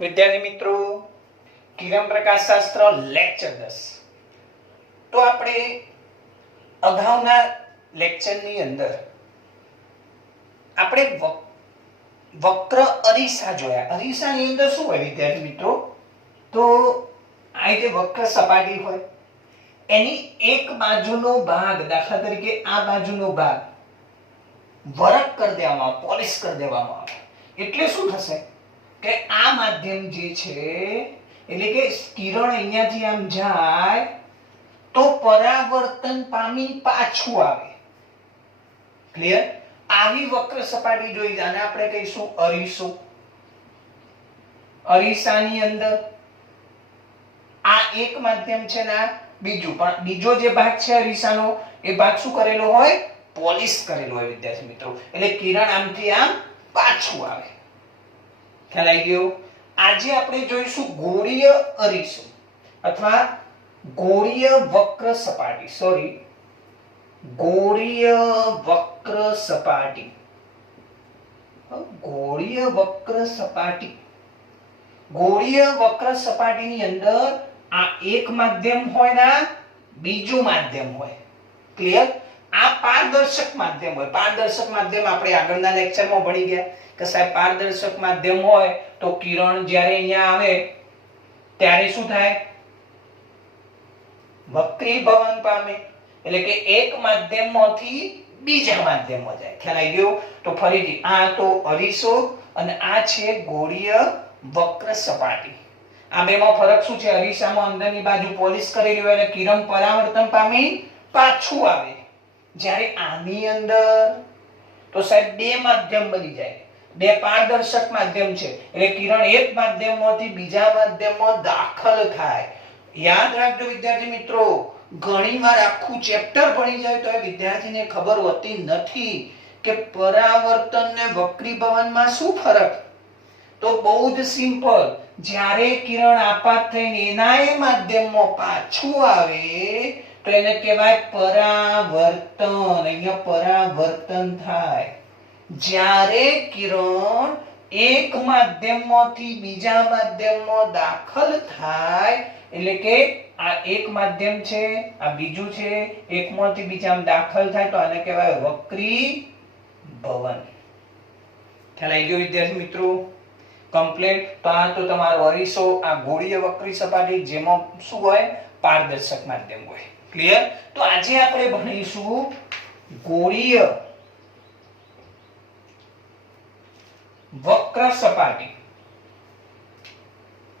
વિદ્યાર્થી મિત્રો, કિરણ પ્રકાશ શાસ્ત્ર લેક્ચર 10. તો આપણે અગાઉના લેક્ચરની અંદર આપણે વક્ર અરીસા જોયા. અરીસાની અંદર શું હોય વિદ્યાર્થી મિત્રો? તો આ જે વક્ર સપાટી હોય એની એક બાજુનો ભાગ, દાખલા તરીકે આ બાજુનો ભાગ વરખ કરી દેવામાં, પોલિશ કરી દેવામાં આવે. એટલે શું થશે કે આ માધ્યમ જે છે, એટલે કે કિરણ અહીંયાથી આમ જાય તો પરાવર્તન પામી પાછું આવે. ક્લિયર? આવી વક્ર સપાટી જોઈ, આને આપણે કહીશું અરીસો. અરીસાની અંદર આ એક માધ્યમ છે ને આ બીજું, પણ બીજો જે ભાગ છે અરીસાનો એ ભાગ શું કરેલો હોય? પોલિશ કરેલો હોય વિદ્યાર્થી મિત્રો. એટલે કિરણ આમથી આમ પાછું આવે. ખ્યાલ આવી ગયો? આજે આપણે જોઈશું ગોળીય અરીસો અથવા ગોળીય વક્ર સપાટી. ગોળીય વક્ર સપાટી. ગોળીય વક્ર સપાટી. ગોળીય વક્ર સપાટીની અંદર આ એક માધ્યમ હોય ને બીજું માધ્યમ હોય. ક્લિયર? આ પારદર્શક માધ્યમ હોય. પારદર્શક માધ્યમ આપણે આગળના લેક્ચરમાં ભણી ગયા કે સાહેબ પારદર્શક માધ્યમ હોય તો કિરણ જ્યારે અહીંયા આવે ત્યારે શું થાય? વક્રીભવન પામે. એટલે કે એક માધ્યમમાંથી બીજા માધ્યમમાં જાય. ખ્યાલ આવી ગયો? તો ફરીથી આ તો અરીસો અને આ છે ગોળીય વક્ર સપાટી. આ બેમાં ફરક શું છે? અરીસામાં અંદરની બાજુ પોલિશ કરેલી હોય એટલે કિરણ પરાવર્તન પામી પાછું આવે. જ્યારે આની અંદર તો સાહેબ બે માધ્યમ બની જાય. બે પારદર્શક માધ્યમ છે એટલે કિરણ એક માધ્યમમાંથી બીજા માધ્યમમાં દાખલ થાય. યાદ રાખજો વિદ્યાર્થી મિત્રો, ઘણીવાર આખું ચેપ્ટર ભણી જાય તો વિદ્યાર્થીને ખબર હોતી નથી કે પરાવર્તન ને વક્રીભવનમાં શું ફરક. તો બહુ જ સિમ્પલ. જ્યારે કિરણ આપાત થઈને એના માધ્યમમાં પાછું આવે તો એને કહેવાય પરાવર્તન. અહીંયા પરાવર્તન થાય. જ્યારે કિરણ એક માધ્યમમાંથી બીજા માધ્યમમાં દાખલ થાય એટલે કે આ એક માધ્યમ છે, આ બીજું છે, એકમાંથી બીજામાં દાખલ થાય તો આને કહેવાય વક્રીભવન. ખ્યાલ આવી ગયો વિદ્યાર્થી મિત્રો? કમ્પ્લીટ. તો આ તો તમારો અરીસો, આ ગોળીય વક્રી સપાટી જેમાં શું હોય? પારદર્શક માધ્યમ હોય. ક્લિયર? તો આજે આપણે ભણીશું ગોળીય વક્ર સપાટી.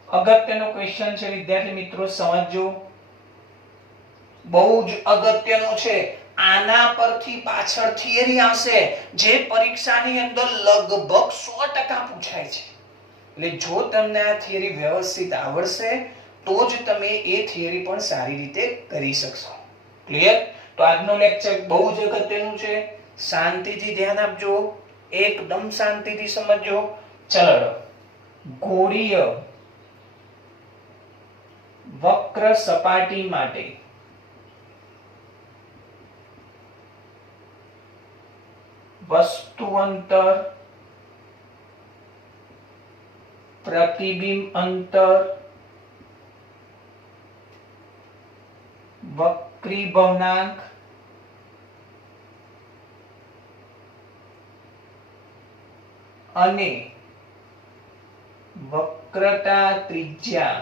અગત્યનો ક્વેશ્ચન છે વિદ્યાર્થી મિત્રો, સમજજો. બહુ જ અગત્યનો છે. આના પરથી પાછળ થિયરી આવશે જે પરીક્ષાની અંદર લગભગ 100% પૂછાય છે. એટલે જો તમને આ થિયરી વ્યવસ્થિત આવડશે તો જ તમે એ થિયરી પણ સારી રીતે કરી શકશો. ક્લિયર? તો આજનો લેક્ચર બહુ જ અગત્યનું છે. શાંતિથી ધ્યાન આપજો, એકદમ શાંતિથી સમજજો. ચલો, ગોળીય વક્ર સપાટી માટે વસ્તુ અંતર, પ્રતિબિંબ અંતર, વક્રીભવનાંક અને વક્રતા ત્રિજ્યા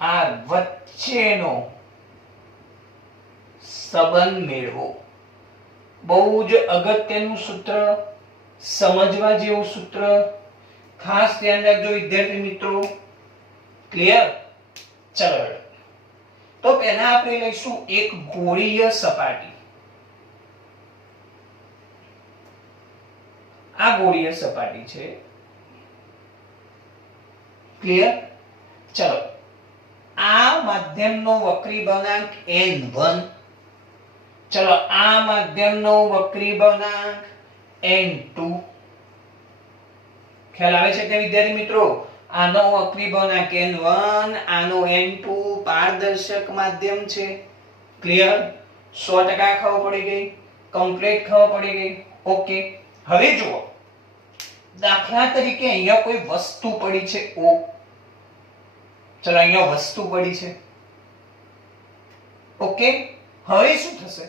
આ વચ્ચેનો સંબંધ મેળવો. બહુ જ અગત્યનું સૂત્ર, સમજવા જેવું સૂત્ર. ખાસ ધ્યાન રાખજો વિદ્યાર્થી મિત્રો. ક્લિયર? ચલો, તો પહેલા આપણે લઈશું એક ગોળીય સપાટી. આ ગોળીય સપાટી છે. ક્લિયર? ચલો, આ માધ્યમનો વક્રીભવનાંક n1. ચલો, આ માધ્યમનો વક્રીભવનાંક n2. ખ્યાલ આવે છે કે વિદ્યાર્થી મિત્રો? આનો વક્રીભવનાંક n1, આનો n2. પારદર્શક માધ્યમ છે. ક્લિયર? 100% ખબર પડી ગઈ. કમ્પ્લીટ ખબર પડી ગઈ. ઓકે. હવે જુઓ, દાખલા તરીકે અહીંયા કોઈ વસ્તુ પડી છે ઓ, ચલો અહીંયા વસ્તુ પડી છે, ઓકે. હવે શું થશે?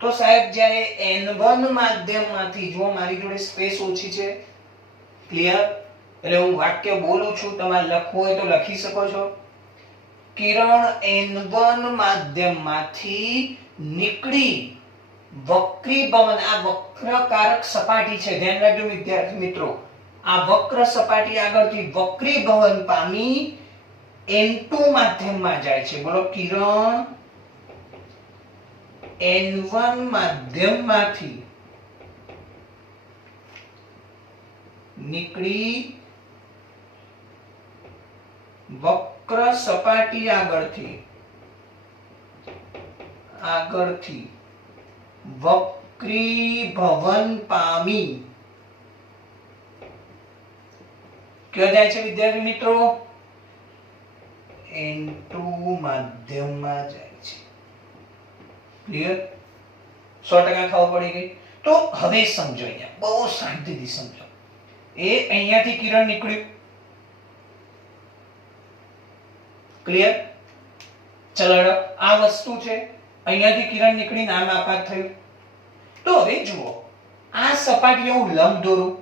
તો સાહેબ જ્યારે n1 માધ્યમમાંથી, જો મારી જોડે સ્પેસ ઓછી છે, ક્લિયર, એટલે હું વાક્ય બોલું છું, તમારે લખવું હોય તો લખી શકો છો. કિરણ n1 માધ્યમમાંથી નીકળી વક્રીભવન, આ વક્રકારક સપાટી છે, ધ્યાન રાખજો વિદ્યાર્થી મિત્રો, આ વક્ર સપાટી આગળથી વક્રીભવન પામી n2 માધ્યમમાં જાય છે. બોલો, કિરણ n1 માધ્યમમાંથી નીકળી વક્ર સપાટી આગળથી વક્રીભવન પામી ક્યાં જાય છે વિદ્યાર્થી મિત્રો? n2 માધ્યમમાં જાય છે. ક્લિયર? 100% ખબર પડી ગઈ. તો હવે સમજો, અહીંયા બહુ શાંતિથી સમજો. એ અહીંયાથી કિરણ નીકળ્યું, ક્લિયર? ચલો, આ વસ્તુ છે, અહીંયાથી કિરણ નીકળીને આમ આપાત થયું. તો હવે જુઓ, આ સપાટી હું લંબ દોરું,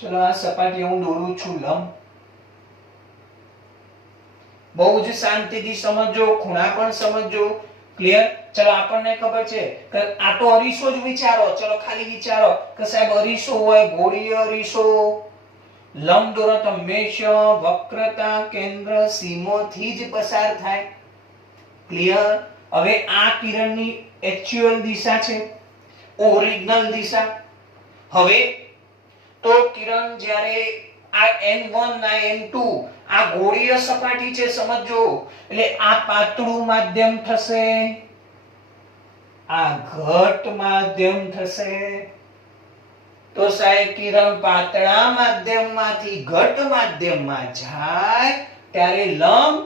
ચલો આ સપાટી હું દોરું છું લંબ. બહુ જ શાંતિથી સમજો, ખૂણા પણ સમજો, ક્લિયર? ચલો આપણને ખબર છે કે આ તો અરીસો જ વિચારો, ચલો ખાલી વિચારો કે સાહેબ અરીસો હોય, ગોળીય અરીસો, લંબ દોરો તો હંમેશા વક્રતા કેન્દ્ર સીમોથી જ પસાર થાય, ક્લિયર? હવે આ કિરણની એક્ચ્યુઅલ દિશા છે, ઓરિજિનલ દિશા. હવે તો કિરણ જ્યારે આ n1 ના n2 આ ગોળીય સપાટી છે, સમજો, એટલે આ પાતળું માધ્યમ થશે, આ ઘટ માધ્યમ થશે. તો સાહેબ કિરણ પાતળા માધ્યમમાંથી ઘટ માધ્યમમાં જાય ત્યારે લંબ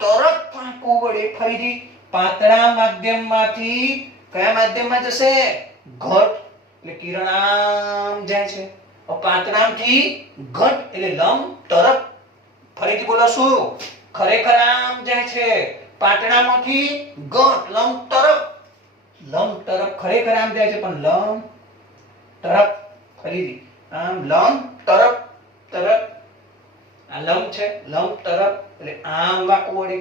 તરફ ફાંકવું પડે. ફરીથી પાતળા માધ્યમમાંથી કયા માધ્યમમાં જશે? ઘટ. એટલે કિરણ આમ જાય છે, પાતળામાંથી ઘટ એટલે લંબ તરફ. ફરીથી બોલો, શું ખરેખર આમ જાય છે? પાતળામાંથી ઘટ લંબ તરફ, લંબ તરફ ખરેખર આમ જાય છે, પણ લંબ તરફ. ફરીથી આમ લંબ તરફ, તરફ. આ લંબ છે, લંબ તરફ એટલે આમ વાંકવું પડે.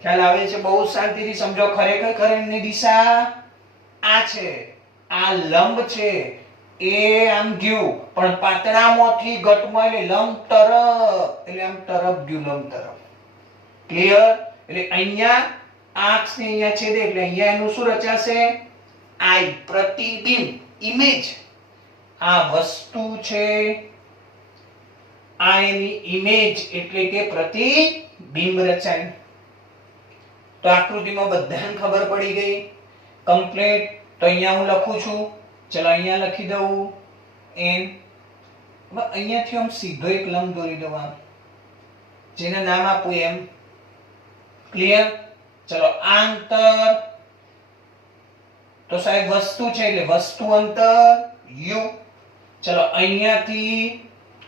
ખ્યાલ આવે છે? બહુ શાંતિથી સમજો. ખરેખર કિરણની દિશા આ છે, આ લંબ છે, એ આમ ગયું, પણ પાતળામાંથી ઘટમાં એટલે લંબ તરફ, એટલે આમ તરફ ગયું, લંબ તરફ. ક્લિયર? એટલે અહીંયા આંખ ને અહીંયા છેદે એટલે અહીંયા એનું શું રચાશે? આઈ, પ્રતિબિંબ, ઇમેજ. આ વસ્તુ છે, આ એની ઇમેજ એટલે કે પ્રતિબિંબ રચાય. તો આકૃતિમાં બધાને ખબર પડી ગઈ, કમ્પ્લીટ. તો અહીંયા હું લખું છું, ચલો અહીંયા લખી દઉં એમ. હવે અહીંયાથી આમ સીધો એક લંબ દોરી દઉં, આમ જેને નામ આપું એમ. ક્લિયર? ચલો આ અંતર તો સાહેબ વસ્તુ છે એટલે વસ્તુ અંતર u. ચલો અહીંયાથી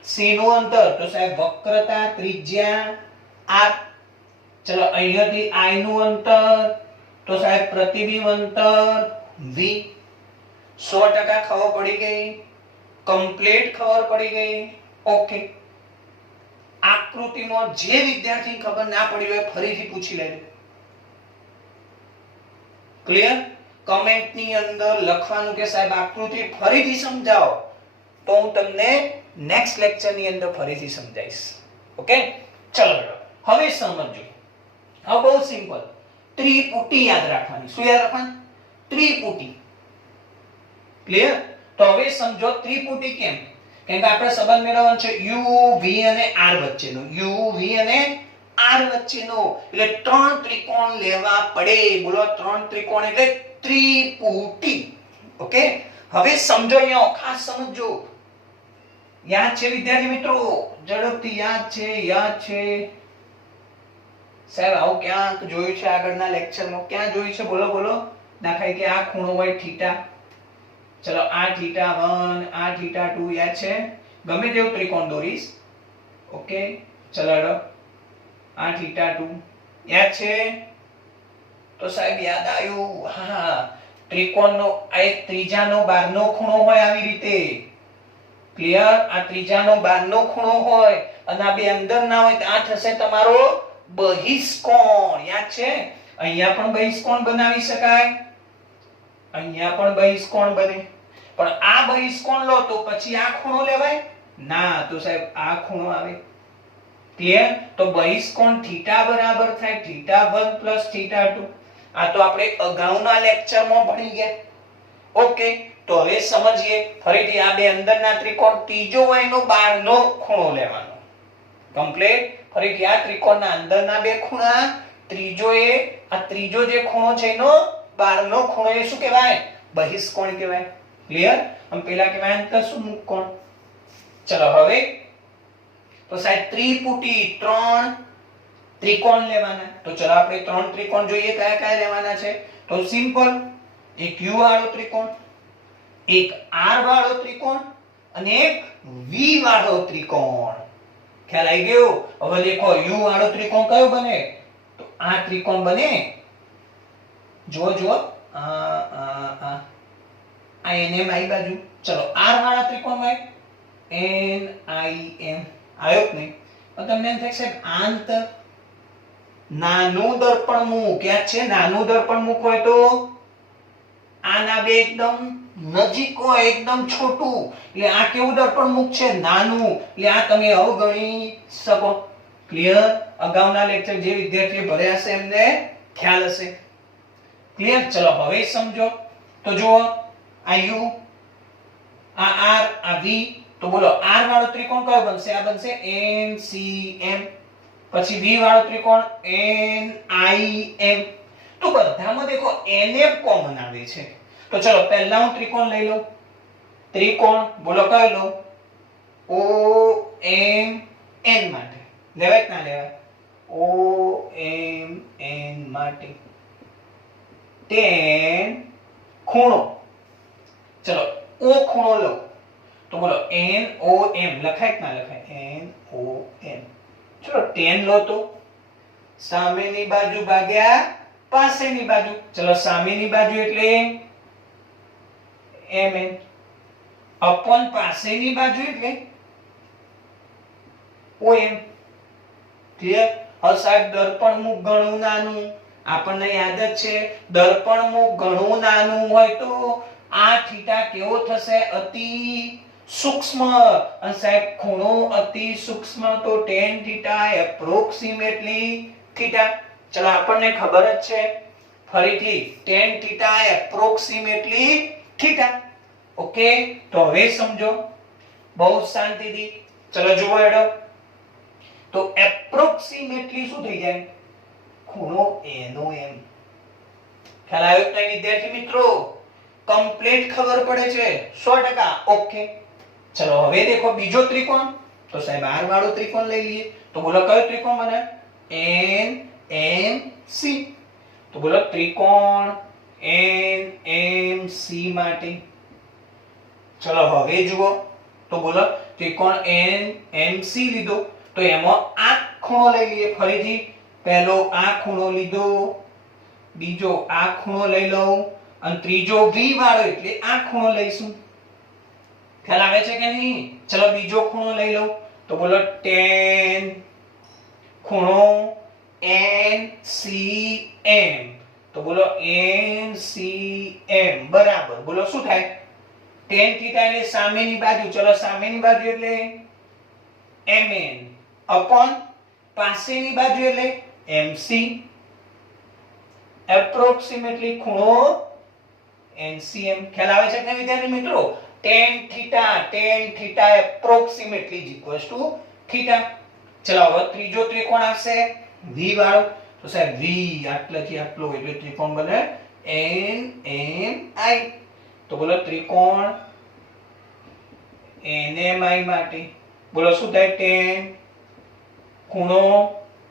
c નું અંતર તો સાહેબ વક્રતા ત્રિજ્યા r. ચલો અહીંયાથી i નું અંતર તો સાહેબ પ્રતિબિંબ અંતર v. 100% ખબર પડી ગઈ, કમ્પ્લીટ ખબર પડી ગઈ. ઓકે, આકૃતિમાં જે વિદ્યાર્થીને ખબર ના પડી હોય ફરીથી પૂછી લેજો. ક્લિયર? કમેન્ટ ની અંદર લખવાનું કે સાહેબ આકૃતિ ફરીથી સમજાવો, તો હું તમને નેક્સ્ટ લેક્ચર ની અંદર ફરીથી સમજાવીશ. ઓકે, ચલો હવે સમજો. હવે બહુ સિમ્પલ, ત્રિપુટી યાદ રાખવાની. શું યાદ રાખવાની? ત્રિપુટી. ક્લિયર? તો હવે સમજો ત્રિપુટી કેમ? કેમ કે આપણે સંબંધ મેળવવાનો છે u v અને r વચ્ચેનો, u v અને r વચ્ચેનો, એટલે ત્રણ ત્રિકોણ લેવા પડે. બોલો, ત્રણ ત્રિકોણ એટલે ત્રિપુટી. ઓકે, હવે સમજો, અહીંયા ખાસ સમજો. યાદ છે વિદ્યાર્થી મિત્રો? ઝડપથી યાદ છે? યાદ છે સાહેબ? આવું ક્યાં જોયું છે આગળના લેક્ચરમાં? ક્યાં જોયું છે? બોલો બોલો. દાખલા કે આ ખૂણો હોય થીટા, ચલો આ θ1 આ θ2 યાદ છે? ગમે તેવું ત્રિકોણ દોરીશ. ઓકે ચલો હેડો આ θ2 યાદ છે? તો સાહેબ યાદ આવ્યું. હા ત્રિકોણનો આ એક ત્રિજ્યાનો 12 નો ખૂણો હોય આવી રીતે. ક્લિયર? આ ત્રિજ્યાનો 12 નો ખૂણો હોય અને આ બે અંદર ના હોય તો આ થશે તમારો બહિષ્કોણ. યાદ છે? અહીંયા પણ બહિષ્કોણ બનાવી શકાય, અહીંયા પણ બહિષ્કોણ બને. પણ આ બહિષ્કોણ લો તો પછી આ ખૂણો લેવાય ના, તો સાહેબ આ ખૂણો આવે. ક્લિયર? તો બહિષ્કોણ θ બરાબર થાય θ1 θ2. આ તો આપણે અગાઉના લેક્ચરમાં ભણી ગયા. ઓકે તો હવે સમજીએ ફરીથી આ બે અંદરના ત્રિકોણ, ત્રીજો હોય એનો 12 નો ખૂણો લેવાનો. કમ્પ્લીટ. ફરીથી આ ત્રિકોણના અંદરના બે ખૂણા, ત્રીજો એ આ ત્રીજો જે ખૂણો છે એનો 12 નો ખૂણો, એ શું કહેવાય? બહિષ્કોણ કહેવાય. ક્લિયર? આમ પેલા કહેવાય અંતઃસુમુખ કોણ. ચલો હવે તો સાહેબ ત્રિપુટી 3 ત્રિકોણ લેવાના. તો ચલો આપણે 3 ત્રિકોણ જોઈએ કયા કયા લેવાના છે. તો સિમ્પલ, એક U વાળો ત્રિકોણ, એક R વાળો ત્રિકોણ અને એક V વાળો ત્રિકોણ. ખ્યાલ આવી ગયો? હવે દેખો U વાળો ત્રિકોણ કયો બને? તો આ ત્રિકોણ બને. જો આ NM આઈ બાજુ. ચલો R વાળા ત્રિકોણમાં NIM આવ્યો કે નહીં? તો તમને એમ થાય સાહેબ આંતર નાનું દર્પણ મુખ. યાદ છે? નાનું દર્પણ મુખ હોય તો આના બે એકદમ નજીક હોય, એકદમ છોટું, એટલે આ કેવું દર્પણ મુખ છે? નાનું. એટલે આ તમે અવગણી શકો. ક્લિયર? અગાઉના લેક્ચર જે વિદ્યાર્થીઓ ભર્યા છે એમને ખ્યાલ હશે. ક્લિયર? ચલો હવે સમજો. તો જુઓ આ U, આ R, આ V. તો બોલો R વાળો ત્રિકોણ કયો બનશે? આ બનશે NCM. પછી V વાળો ત્રિકોણ NIM. તો બધામાં દેખો NM કોમન આવે છે. તો ચલો પહેલા હું ત્રિકોણ લઈ લઉં. ત્રિકોણ બોલો કયો લઉં? OMN માટે લેવાય કે ના લેવાય? OMN માટે tan ખૂણો. ચલો O ખૂણો લો. તો બોલો NOM લખાય કે ના લખાય? NOM. ચલો tan લો તો સામેની બાજુ ભાગ્યા પાસેની બાજુ. ચલો સામેની બાજુ એટલે MN અપોન પાસેની બાજુ એટલે OM. ક્લિયર? હવે સાહેબ દર્પણ મુખ ઘણું નાનું, આપણને યાદ જ છે દર્પણ મુખ ઘણું નાનું હોય તો આ થીટા કેવો થશે? અતિ સૂક્ષ્મ. અને સાહેબ ખૂણો અતિ સૂક્ષ્મ તો tan થીટા એપ્રોક્સિમેટલી થીટા. ચલો આપણને ખબર જ છે ફરીથી tan theta approximately theta. Okay તો હવે સમજો બહુ શાંતિથી. ચલો જુઓ હેડો. તો એપ્રોક્સિમેટલી શું થઈ જાય? ખૂણો NOM. ખ્યાલ આવ્યો કે નહીં વિદ્યાર્થી મિત્રો? કમ્પ્લીટ ખબર પડે છે 100%. ઓકે ચલો હવે દેખો બીજો ત્રિકોણ. તો સાહેબ R વાળો ત્રિકોણ લઈ લઈએ. તો બોલો કયો ત્રિકોણ બને? NMC. તો બોલો ત્રિકોણ NMC માટે. ચલો હવે જુઓ. તો બોલો ત્રિકોણ NMC લીધો તો એમાં આ ખૂણો લઈ લઈએ ફરીથી. પહેલો આ ખૂણો લીધો, બીજો આ ખૂણો લઈ લઉં અને ત્રીજો V વાળો એટલે આ ખૂણો લઈશું. ખ્યાલ આવે છે કે નહીં? ચલો બીજો ખૂણો લઈ લઉં. તો બોલો tan ખૂણો NCM. તો બોલો NCM બરાબર. બોલો શું થાય? tan થીટા એટલે સામેની બાજુ. ચલો સામેની બાજુ એટલે MN અપોન પાસેની બાજુ એટલે MC. એપ્રોક્સિમેટલી ખૂણો NCM. ખ્યાલ આવે છે કે વિદ્યાર્થી મિત્રો? tan theta approximately is equals to theta. ચલો હવે ત્રીજો ત્રિકોણ આવશે V વાળો. તો સાહેબ V આટલાથી આટલો એટલે ત્રિકોણ બને NMI. તો બોલો ત્રિકોણ NMI માટે બોલો શું થાય? tan ખૂણો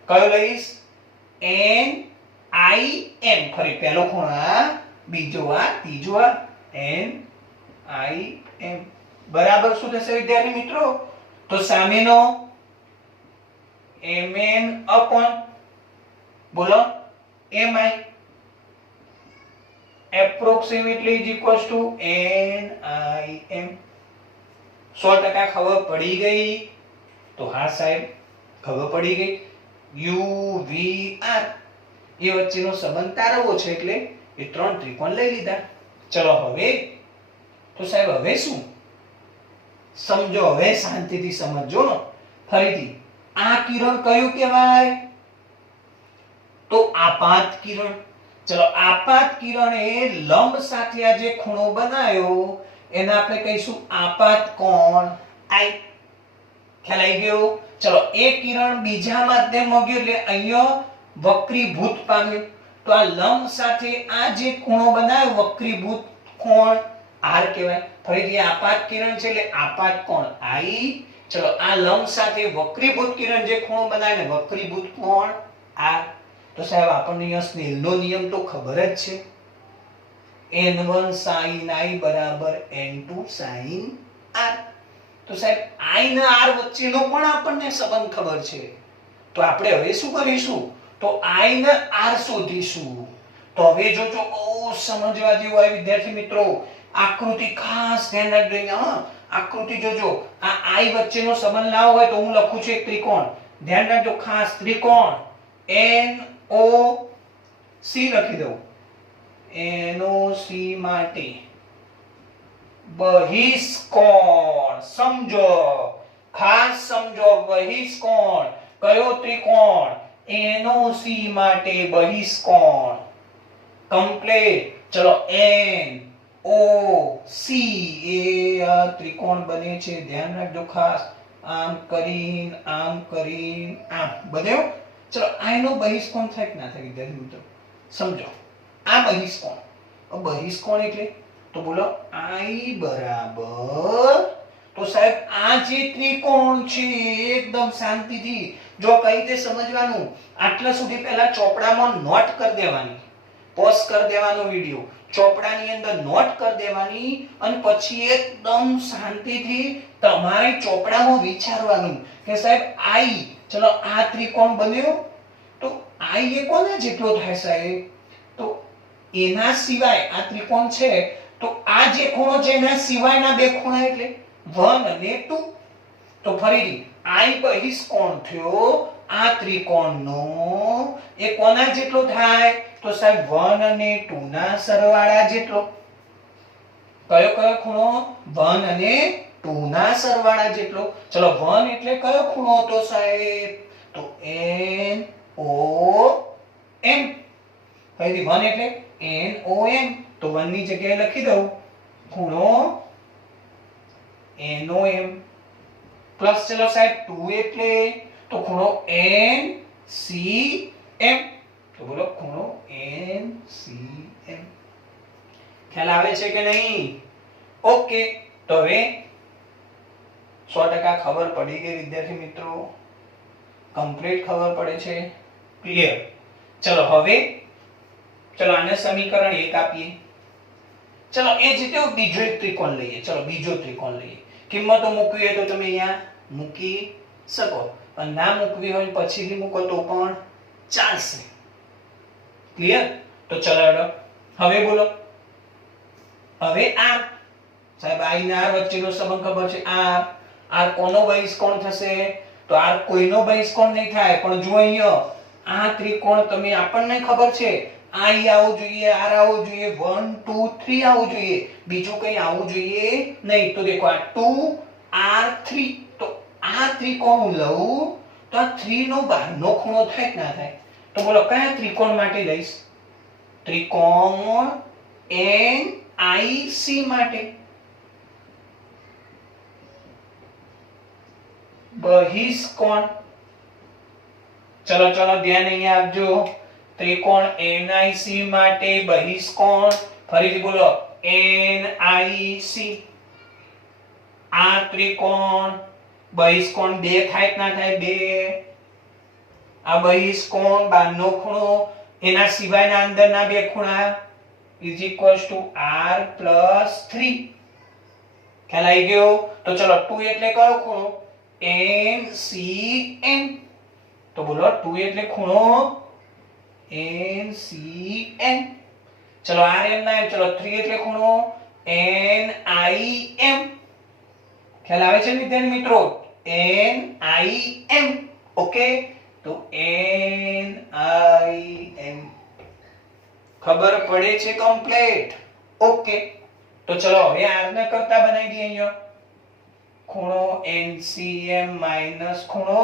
કયો લઈશ? NIM. ફરી પહેલો ખૂણો આ, બીજો આ, ત્રીજો આ NIM. આઈ એમ બરાબર શું થશે વિદ્યાર્થી મિત્રો? તો સામેનો mn upon બોલો mi approximately is equals to nim 100% ખબર પડી ગઈ? તો હા સાહેબ ખબર પડી ગઈ. u v r એ વચ્ચેનો સંબંધ તારવવો છે એટલે એ ત્રણ ત્રિકોણ લઈ લીધા. ચલો હવે તો સાહેબ હવે શું સમજો, હવે શાંતિથી સમજો. ફરીથી આ કિરણ કયું કહેવાય? તો આપાત કિરણ. ચલો આપાત કિરણ એ લંબ સાથે આ જે ખૂણો બનાવ્યો એને આપણે કહીશું આપાત કોણ I. ખ્યાલ આવી ગયો? ચલો એક કિરણ બીજા માધ્યમમાં ગયું એટલે અહીંયા વક્રીભૂત પામ્યું. તો આ લંબ સાથે આ જે ખૂણો બનાવ્યો વક્રીભૂત કોણ R કહેવાય. ફરીથી આપાત કિરણ છે એટલે આપાત કોણ I. ચલો આ લંબ સાથે વક્રીભૂત કિરણ જે ખૂણો બનાવે ને વક્રીભૂત કોણ R. તો સાહેબ આપણને અહીંયા સ્નેલનો નિયમ તો ખબર જ છે. n1 sin I બરાબર n2 sin R. તો સાહેબ I ના R વચ્ચેનો પણ આપણને સંબંધ ખબર છે. તો આપણે હવે શું કરીશું? તો I ના R શોધીશું. તો હવે જોજો બહુ સમજવા જેવું આ વિદ્યાર્થી મિત્રો. આકૃતિ ખાસ ધ્યાન રાખજો. હા આકૃતિ જોજો. આ I વચ્ચેનો સંબંધ લાવો હોય તો હું લખું છું એક ત્રિકોણ. ધ્યાન રાખજો ખાસ ત્રિકોણ NOC લખી દઉં. NOC માટે બહિષ્કોણ સમજો, ખાસ સમજો. બહિષ્કોણ કયો ત્રિકોણ? NOC માટે બહિષ્કોણ કમ્પ્લીટ. ચલો NOC એ આ ત્રિકોણ બને છે. ધ્યાન રાખજો ખાસ. આમ કરીને આમ કરીને આમ બન્યો. ચલો આનો બહિષ્કોણ થાય કે ના થાય વિદ્યાર્થી મિત્રો? સમજો આ બહિષ્કોણ. બહિષ્કોણ એટલે તો બોલો I બરાબર. તો સાહેબ આ જે ત્રિકોણ છે એકદમ શાંતિથી જો કઈ રીતે સમજવાનું આટલા સુધી પહેલા ચોપડામાં નોટ કરી દેવાની. પોઝ કરી દેવાનો વિડિયો, ચોપડાની અંદર નોટ કરી દેવાની અને પછી એકદમ શાંતિથી તમારે ચોપડામાં વિચારવાનું કે સાહેબ I ચલો આ ત્રિકોણ બન્યો તો I એ કોના જેટલો થાય સાહેબ? તો એના સિવાય આ ત્રિકોણ છે તો આ જે ખૂણો છે એના સિવાયના બે ખૂણા એટલે 1 અને 2. તો ફરીથી I બહિષ્કોણ થયો આ ત્રિકોણનો એ કોના જેટલો થાય? તો સાહેબ 1 અને 2 ના સરવાળા જેટલો. કયો કયો ખૂણો? 1 અને 2 ના સરવાળા જેટલો. ચલો 1 એટલે કયો ખૂણો હતો સાહેબ? તો NOM. ફરીથી 1 એટલે NOM. તો 1 ની જગ્યાએ લખી દઉં ખૂણો NOM પ્લસ ચલો સાહેબ 2 એટલે તો ખૂણો NCM. તો બોલો ખૂણો NCM. ખ્યાલ આવે છે કે નહીં? ઓકે. તો હવે 100% ખબર પડી ગઈ વિદ્યાર્થી મિત્રો? કમ્પ્લીટ ખબર પડે છે? ક્લિયર. ચલો હવે ચલો આને સમીકરણ 1 આપીએ. ચલો એ જ રીતે બીજો એક ત્રિકોણ લઈએ. ચલો બીજો ત્રિકોણ લઈએ. કિંમતો મૂકવી હોય તો તમે અહીંયા મૂકી શકો અને ના મૂકવી હોય પછીથી મૂકો તો પણ ચાલશે. ક્લિયર? તો ચલો હેડો હવે બોલો. હવે આ સાહેબ I ને R વચ્ચેનો સંબંધ ખબર છે. R કોનો બહિષ્કોણ થશે? તો R કોઈનો બહિષ્કોણ નહીં થાય. પણ જો અહીંયા આ ત્રિકોણ તમે આપણને ખબર છે I આવું જોઈએ, R આવું જોઈએ, 1 2 3 આવું જોઈએ, બીજું કઈ આવું જોઈએ નહીં. તો દેખો આ 2R3. તો આ ત્રિકોણ હું લઉં તો આ 3 નો બહારનો ખૂણો થાય કે ના થાય? તો બોલો કયા ત્રિકોણ માટે લઈશ? ત્રિકોણ NIC માટે. બહિષ્કોણ. ચલો ચલો ધ્યાન અહીંયા આપજો. ત્રિકોણ NIC માટે બહિષ્કોણ. ફરીથી બોલો NIC. આ ત્રિકોણ બહિષ્કોણ 2 થાય કે ના થાય? 2. આ બહિષ્કોણ બહારનો ખૂણો એના સિવાયના અંદરના બે ખૂણા is equals to R plus 3. ખ્યાલ આવી ગયો? તો ચલો 2 એટલે કયો ખૂણો? NCM. તો બોલો 2 એટલે ખૂણો NCM. ચલો RM ના ચલો 3 એટલે ખૂણો NIM. ખ્યાલ આવે છે વિદ્યાર્થી મિત્રો? NIM. ઓકે, તો NIM ખબર પડે છે કમ્પ્લીટ? ઓકે, તો ચલો હવે r ને કરતા બનાવી દઈએ અહીંયા ખૂણો NCM માઈનસ ખૂણો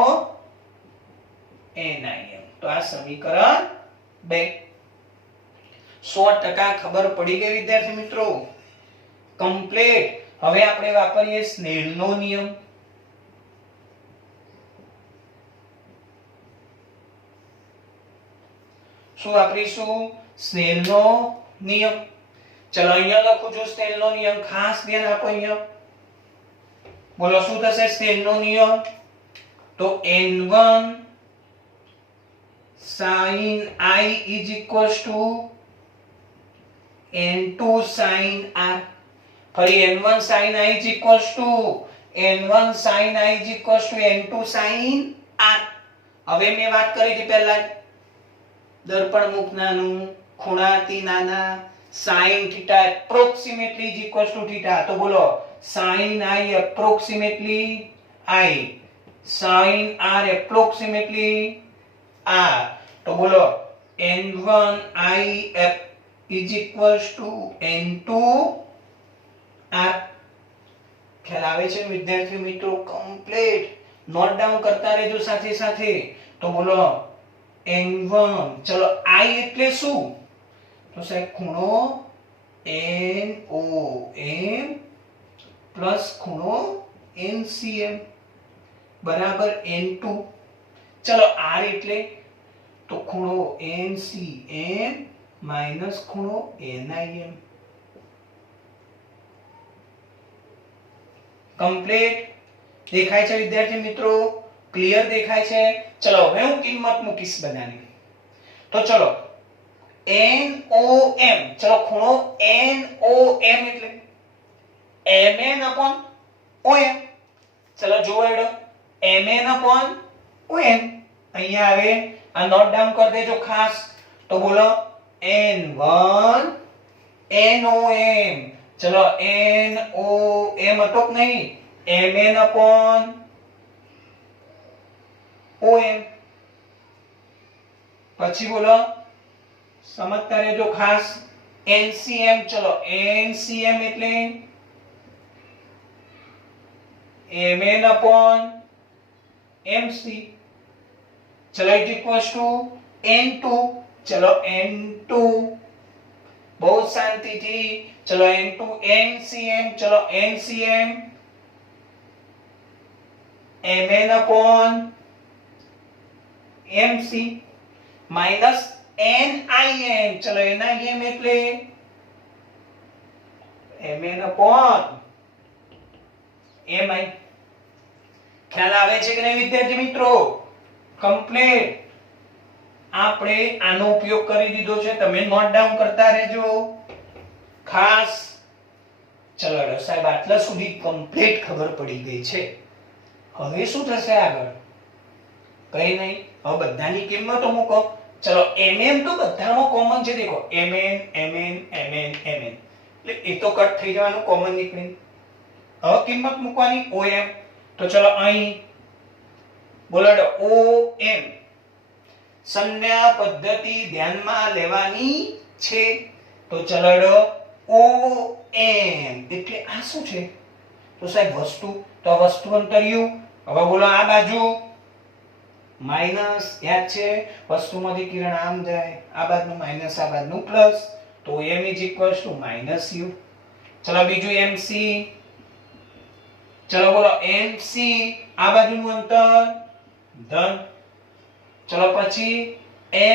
NIM. તો આ સમીકરણ 2 100% ખબર પડી ગઈ વિદ્યાર્થી મિત્રો? કમ્પ્લીટ. હવે આપણે વાપરીએ સ્નેલનો નિયમ. શું વાપરીશું? સ્નેલનો નિયમ. ચલો અહીંયા લખું છું સ્નેલનો નિયમ, ખાસ ધ્યાન આપો અહીંયા. બોલો શું થશે સ્નેલનો નિયમ? તો n1 sin I is equals to n2 sin r. ફરી n1 sin I is equals to n1 sin I is equals to n2 sin r. હવે મેં વાત કરી હતી પહેલા દર્પણ મુખ નાનું, ખૂણાથી નાના, sin theta approximately is equals to theta. તો બોલો sin I approximately I, sin r approximately r. તો બોલો n1 I is equals to n2 r. ખ્યાલ આવે છે વિદ્યાર્થી મિત્રો? કમ્પ્લીટ. નોટ ડાઉન કરતા રહેજો સાથે સાથે. તો બોલો n1 ચલો I એટલે શું? તો સાહેબ ખૂણો NOM પ્લસ ખૂણો NCM બરાબર n2. ચલો r એટલે તો ખૂણો NCM માઈનસ ખૂણો NIM. કમ્પ્લીટ. દેખાય છે વિદ્યાર્થી મિત્રો? ક્લિયર દેખાય છે? ચલો હવે હું કિંમત મૂકીશ બધાની. તો ચલો NOM, ચલો ખૂણો NOM એટલે MN upon OM. ચલો જોવો એડો MN upon OM. અહીંયા આવે આ નોટ ડાઉન કરી દેજો ખાસ. તો બોલો N1 NOM. ચલો NOM હતો કે નહીં? MN upon OM. પછી બોલો સમજતા રહેજો ખાસ. NCM, ચલો NCM એટલે MN upon MC. ચલો ઇટ ઇક્વલ્સ ટુ N2. ચલો N2 બહુ શાંતિથી. ચલો N2 NCM. ચલો NCM MN upon MC minus NIM. ચલો NIM એટલે MN upon MI. ખ્યાલ આવે છે કે નહીં વિદ્યાર્થી મિત્રો? કમ્પ્લીટ. આપણે આનો ઉપયોગ કરી દીધો છે, તમે નોટ ડાઉન કરતા રહેજો ખાસ. ચલો સાહેબ આટલા સુધી કમ્પ્લીટ ખબર પડી ગઈ છે. હવે શું થશે આગળ? કઈ નહીં. હવે બધાની કિંમતો મૂકો. ચલો mm તો બધામાં કોમન છે. દેખો mn mn mn mn એટલે એ તો કટ થઈ જવાનું કોમન નીકળી. હવે કિંમત મૂકવાની om. તો ચલો અહીં બોલો om. સંજ્ઞા પદ્ધતિ ધ્યાનમાં લેવાની છે. તો ચલો om એટલે આ શું છે? તો સાહેબ વસ્તુ. તો વસ્તુ અંતર્યું. હવે બોલો આ બાજુ માઈનસ. યાદ છે વસ્તુમાંથી કિરણ આમ જાય, આ બાજુનું માઈનસ આ બાજુનું પ્લસ. તો m is equals to minus u. ચલો બીજું mc. ચલો બોલો mc આ બાજુનું અંતર ધન. ચલો પછી mi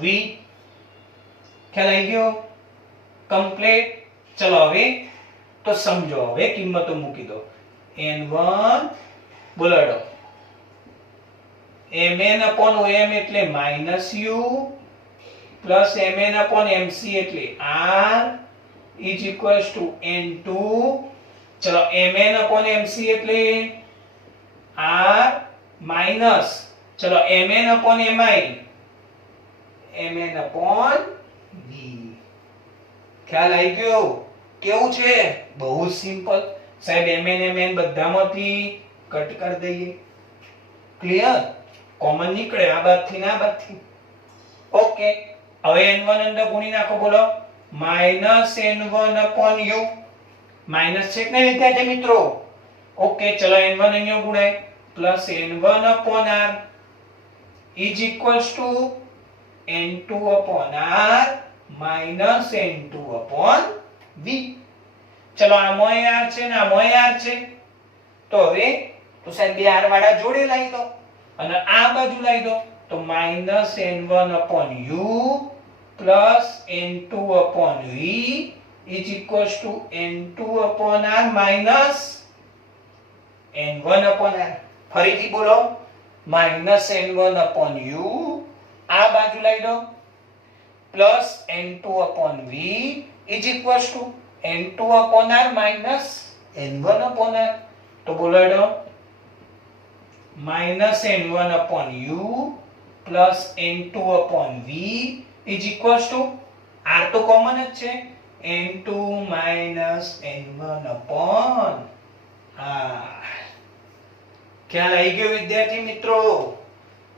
v. ખ્યાલ આવી ગયો? કમ્પ્લીટ. ચલો હવે તો સમજો. હવે કિંમતો મૂકી દો. n1 બોલાડો mn upon om એટલે minus u plus mn upon mc એટલે r is equals to n2 ચલો mn upon mc એટલે r minus ચલો mn upon mi mn upon v ખ્યાલ આવી ગયો કેવું છે બહુ સિમ્પલ સાહેબ mn બધામાંથી કટ કરી દઈએ ક્લિયર કોમન નીકળે આ બાદથી ને આ બાદથી ઓકે હવે n1 અંદર ગુણી નાખો બોલો -n1 upon u માઈનસ છે કે નહીં વિદ્યાર્થી મિત્રો ઓકે ચલો n1 અહીંયા ગુણાય plus n1 upon r is equals to n2 upon r minus n2 upon v ચલો આમોય r છે ને આમોય r છે તો હવે તો સાહેબ બે r વાળા જોડે લાવી દો અને આ બાજુ લાવી દો તો -n1 upon u plus n2 upon v is equals to n2 upon r minus n1 upon r ફરીથી બોલો -n1 upon u આ બાજુ લઈ દો plus n2 upon v is equals to n2 upon r minus n1 upon r તો બોલો દો -n1 upon u plus n2 upon v is equals to r તો કોમન જ છે n2 minus n1 upon r ખ્યાલ આવી ગયો વિદ્યાર્થી મિત્રો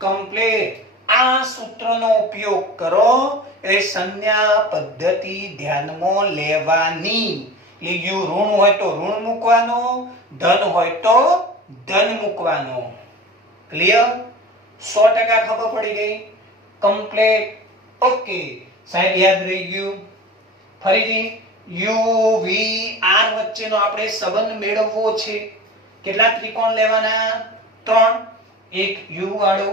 કમ્પ્લીટ આ સૂત્રનો ઉપયોગ કરો એ સંજ્ઞા પદ્ધતિ ધ્યાનમાં લેવાની એટલે યુ ઋણ હોય તો ઋણ મૂકવાનો ધન હોય તો ધન મૂકવાનો ક્લિયર 100% ખબર પડી ગઈ કમ્પ્લીટ ઓકે સાહેબ યાદ રહી ગયું ફરીથી u v r વચ્ચેનો આપણે સંબંધ મેળવવો છે કેટલા ત્રિકોણ લેવાના ત્રણ એક u વાળો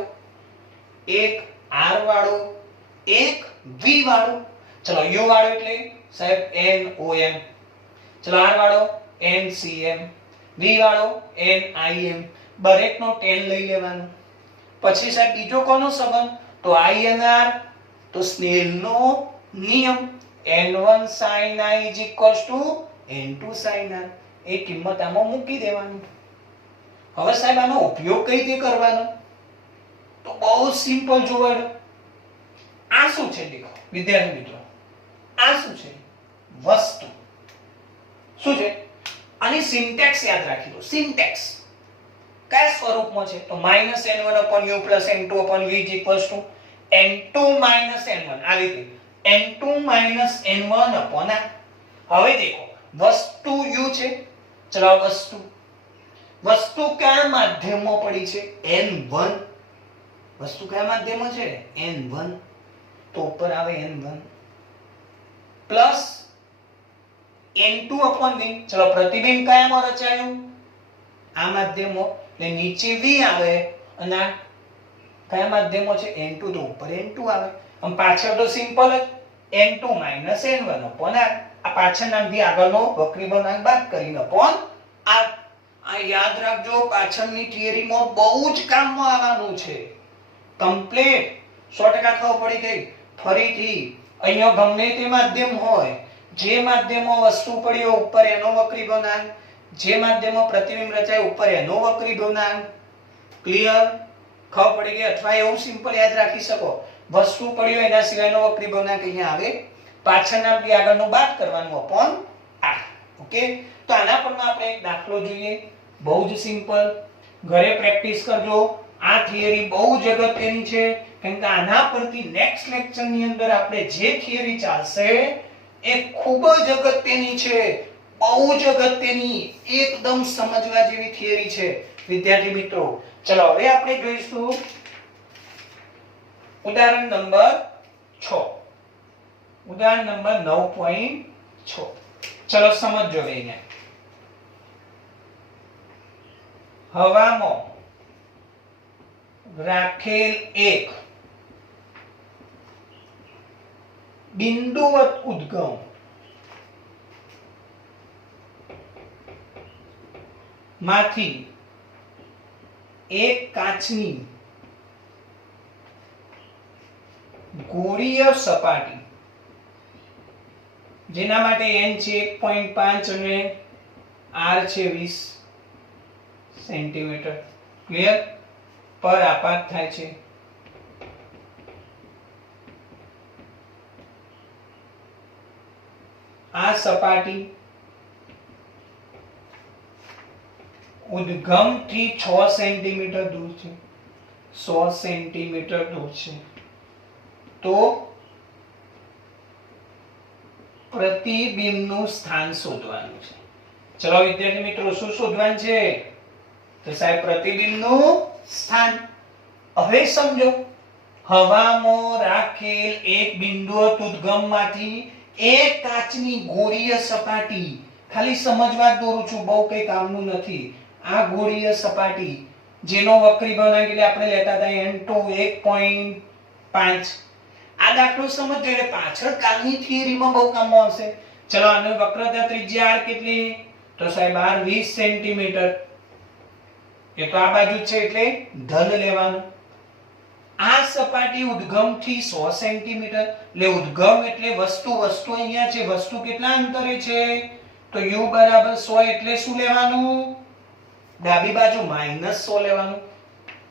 એક r વાળો એક v વાળો ચલો u વાળો એટલે સાહેબ n o m ચલો r વાળો n c m v વાળો n i m દરેકનો tan લઈ લેવાનો પછી સાહેબ બીજો કોનો સંબંધ તો i અને r તો સ્નેલનો નિયમ n1 sin i is equals to n2 sin r એ કિંમત આમાં મૂકી દેવાની હવે સાહેબ આનો ઉપયોગ કઈ રીતે કરવાનો તો બહુ સિમ્પલ જોવાડો આ શું છે દેખો વિદ્યાર્થી મિત્રો આ શું છે વસ્તુ શું છે આની સિન્ટેક્સ યાદ રાખી લો સિન્ટેક્સ કયા સ્વરૂપમાં છે તો -n1 upon u plus n2 upon v is equals to n2 minus n1 આ રીતે n2 minus n1 upon r હવે દેખો વસ્તુ u છે ચલો વસ્તુ કયા માધ્યમમાં પડી છે n1 વસ્તુ કયા માધ્યમમાં છે n1 તો ઉપર આવે n1 plus n2 upon v ચલો પ્રતિબિંબ કયામાં રચાયું આ માધ્યમમાં એટલે નીચે v આવે અને કયા માધ્યમમાં છે n2 તો ઉપર n2 આવે આમ પાછળ તો સિમ્પલ જ n2 n1 upon r આ પાછળનાથી આગળનો વક્રી બનાવી બાદ કરીને upon r આ યાદ રાખજો પાછળની થિયરીમાં બહુ જ કામમાં આવવાનું છે કમ્પ્લીટ 100% ખબર પડી ગઈ ફરીથી અહીંયા ગમે તે માધ્યમ હોય જે માધ્યમમાં વસ્તુ પડી હોય ઉપર એનો વક્રી બનાવ જે માધ્યમમાં પ્રતિબિંબ રચાય ઉપર એનો વક્રી બનાવ ક્લિયર ખબર પડી ગઈ અથવા એવું સિમ્પલ યાદ રાખી શકો વસ્તુ પડી હોય એના સિવાયનો વક્રી બનાવ અહીંયા આવે પાછળના બી આગળનો બાદ કરવાનું upon r ઓકે તો આના પરમાં આપણે એક દાખલો જોઈએ બહુ જ સિમ્પલ ઘરે પ્રેક્ટિસ કરજો આ થિયરી બહુ જ અગત્યની છે કેમ કે આના પરથી નેક્સ્ટ લેક્ચર ની અંદર આપણે જે થિયરી ચાલશે એ ખૂબ જ અગત્યની છે બહુ જ અગત્યની એકદમ સમજવા જેવી થિયરી છે વિદ્યાર્થી મિત્રો ચલો હવે આપણે જોઈશું ઉદાહરણ નંબર 6 ઉદાહરણ નંબર 9.6 ચલો સમજો એને હવામાં રાખેલ એક બિંદુવત ઉદ્ગમ માંથી એક કાચની ગોળીય સપાટી જેના માટે n છે 1.5 અને r છે 20 સેન્ટીમીટર ક્લિયર પર આપાત થાય છે આ સપાટી ઉદ્ગમથી 6 સેન્ટીમીટર દૂર છે 100 સેન્ટીમીટર દૂર છે તો પ્રતિબિંબનું સ્થાન શોધવાનું છે ચલો વિદ્યાર્થી મિત્રો શું શોધવાનું છે તો સાહેબ પ્રતિબિંબનું સ્થાન હવે સમજો હવામાં રાખેલ એક બિંદુવત ઉદ્ગમમાંથી એક કાચની ગોળીય સપાટી ખાલી સમજવા દોરું છું બહુ કઈ કામનું નથી આ ગોળીય સપાટી જેનો વક્રીભાવ એટલે આપણે લેતા હતા n2 1.5 આ દાખલો સમજજો એટલે પાછળ કાલની થિયરીમાં બહુ કામમાં આવશે ચલો આનો વક્રતા ત્રિજ્યા r કેટલી તો સાહેબ r 20 સેન્ટીમીટર એ તો આ બાજુ છે એટલે ધન લેવાનું આ સપાટી ઉદ્ગમથી 100 સેન્ટીમીટર એટલે ઉદ્ગમ એટલે વસ્તુ અહીંયા છે વસ્તુ કેટલા અંતરે છે તો u બરાબર 100 એટલે શું લેવાનું ડાબી બાજુ -100 લેવાનું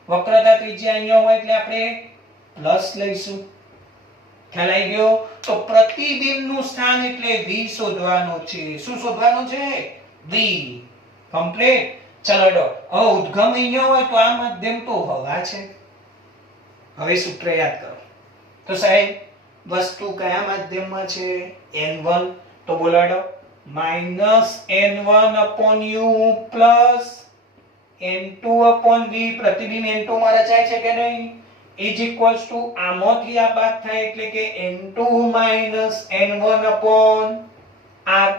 વક્રતા ત્રિજ્યા અહીંયા હોય એટલે આપણે પ્લસ લઈશું ખ્યાલ આવી ગયો તો પ્રતિબિંબનું સ્થાન એટલે v શોધવાનું છે શું શોધવાનું છે v કમ્પ્લીટ ચલો હવે ઉદ્ગમ અહીંયા હોય તો આ માધ્યમ તો હવા છે હવે સૂત્ર યાદ કરો તો સાહેબ વસ્તુ કયા માધ્યમમાં છે n1 તો બોલાડો -n1/u n2/v પ્રતિબિંબ n2 માં રચાય છે કે નહીં is equals to આમાંથી આ બાદ થાય એટલે કે n2 n1/r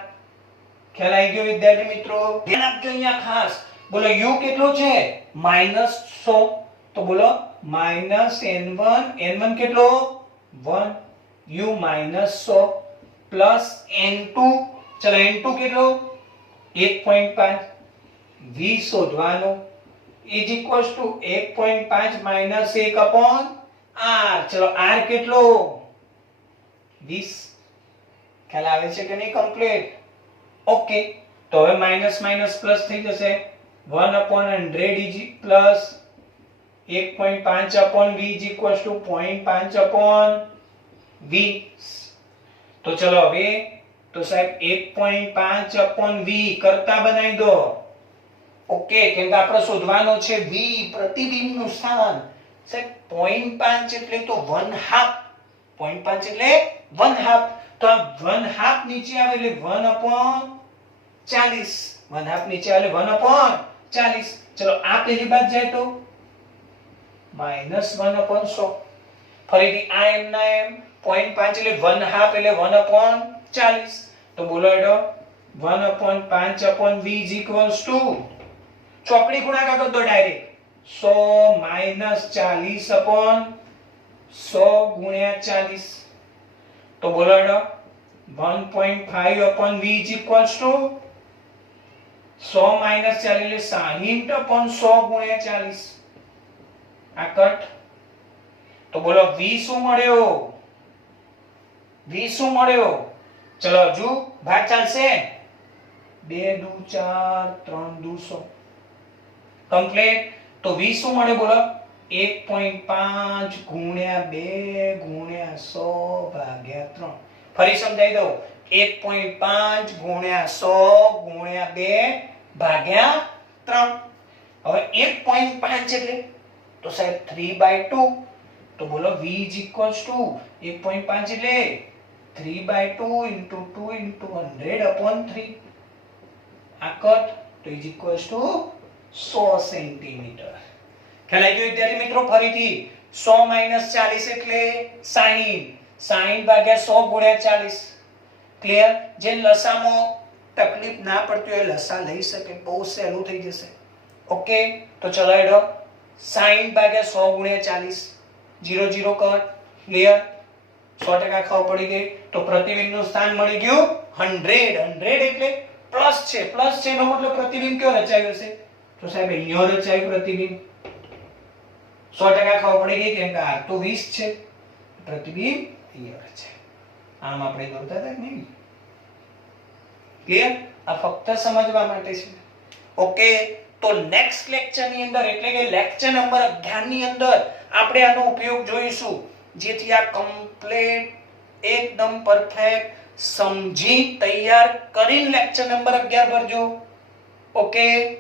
ખ્યાલ આવી ગયો વિદ્યાર્થી મિત્રો ધ્યાન આપજો અહીંયા ખાસ બોલો u કેટલો છે -100 તો બોલો -n1 કેટલો 1 u -100 પ્લસ n2 ચલો n2 કેટલો 1.5 v શોધવાનો is equals to 1.5 -1 upon r ચલો r કેટલો 20 ખ્યાલ આવે છે કે નહીં કમ્પ્લીટ ઓકે તો હવે માઈનસ માઈનસ પ્લસ થઈ જશે 1/100 is plus 1.5/v is equals to 0.5/v તો ચલો હવે તો સાહેબ 1.5/v કરતા બનાવી દો ઓકે કેમ કે આપણે શોધવાનો છે v પ્રતિબિંબનું સ્થાન સાહેબ 0.5 એટલે તો 1/2 0.5 એટલે 1/2 તો 1/2 નીચે આવે એટલે 1/40 1/2 નીચે આવે 1/40 ચલો આ પહેલી બાદ જાય તો -1/100 ફરીથી આ m ના m 0.5 એટલે 1/2 એટલે 1/40 તો બોલો એડો 1/5/v is equals to ચોકડી ગુણાકાર કરી દો ડાયરેક્ટ 100 -40/100 ગુણ્યા 40 તો બોલો એડો 1.5/v is equals to 100 - 40 એટલે 60/100 ગુણ્યા 40 આ કટ તો બોલો v શું મળ્યો ચલો હજુ ભાગ ચાલશે 2 દુ 4 3 દુ 100 કમ્પ્લીટ તો v શું મળે બોલો 1.5 ગુણ્યા 2 ગુણ્યા 100 ભાગ્યા 3 ફરી સમજાઈ દઉં 1.5 ગુણ્યા 100 ગુણ્યા 2 ભાગ્યા 3 હવે 1.5 એટલે તો સાહેબ 3/2 તો બોલો v is equals to 1.5 એટલે 3/2 into 2 into 100/3 આ કટ તો is equals to 100 સેન્ટીમીટર ખ્યાલ આવી ગયો વિદ્યાર્થી મિત્રો ફરીથી 100 - 40 એટલે 60 60 ભાગ્યા 100 ગુણ્યા 40 ક્લિયર જે લસામાં તકલીફ ના પડતી હોય લસા લઈ શકે બહુ સહેલું થઈ જશે ઓકે તો ચલો એડો 60 ભાગ્યા 100 ગુણ્યા 40 0 0 કટ ક્લિયર 100% ખબર પડી ગઈ તો પ્રતિબિંબનું સ્થાન મળી ગયું 100 એટલે પ્લસ છે એનો મતલબ પ્રતિબિંબ કયો રચાયું હશે તો સાહેબ અહીંયા રચાયું પ્રતિબિંબ 100% ખબર પડી ગઈ કેમ કે r તો 20 છે પ્રતિબિંબ અહીંયા રચાય. આમ આપણે દોરતા હતા કે નહીં? ક્લિયર? આ ફક્ત સમજવા માટે છે. ઓકે, તો નેક્સ્ટ લેક્ચર ની અંદર એટલે કે લેક્ચર નંબર 11 ની અંદર આપણે આનો ઉપયોગ જોઈશું, જેથી આ કમ્પ્લીટ એકદમ પરફેક્ટ સમજી તૈયાર કરીને લેક્ચર નંબર 11 ભરજો. Okay,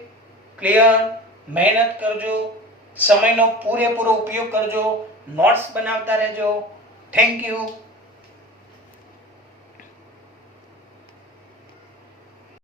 clear? મહેનત કરજો, સમયનો પૂરેપૂરો ઉપયોગ કરજો, નોટ્સ બનાવતા રહેજો. Thank you.